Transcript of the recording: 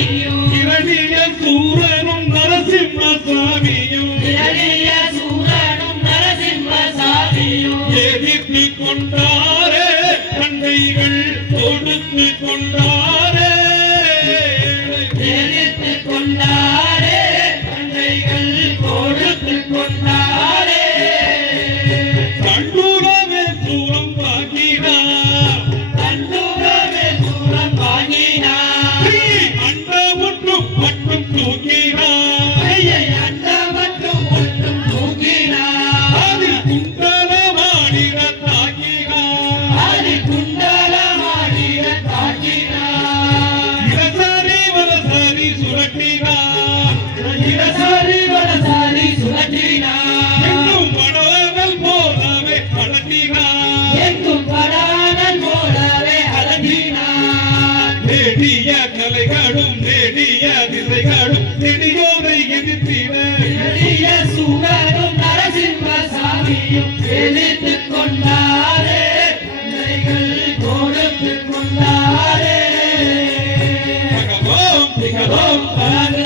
இரணிய சூரனும் நரசிம்ம சாமியும் இரணிய சூரனும் நரசிம்ம சாமியும் எதிர்த்து கொண்டாரே தந்தைகள் கொடுத்து கொண்டாரே நெடிய கலைகளும் நெடிய திசைகளும் நெடியோரை எதிர்த்தின பெரிய சூரனும் நரசிம்ம சாமியும் எதிர்த்து கொண்டாரே. கொடுத்து கொண்டாரே. திகழும் பராந்தரிகிற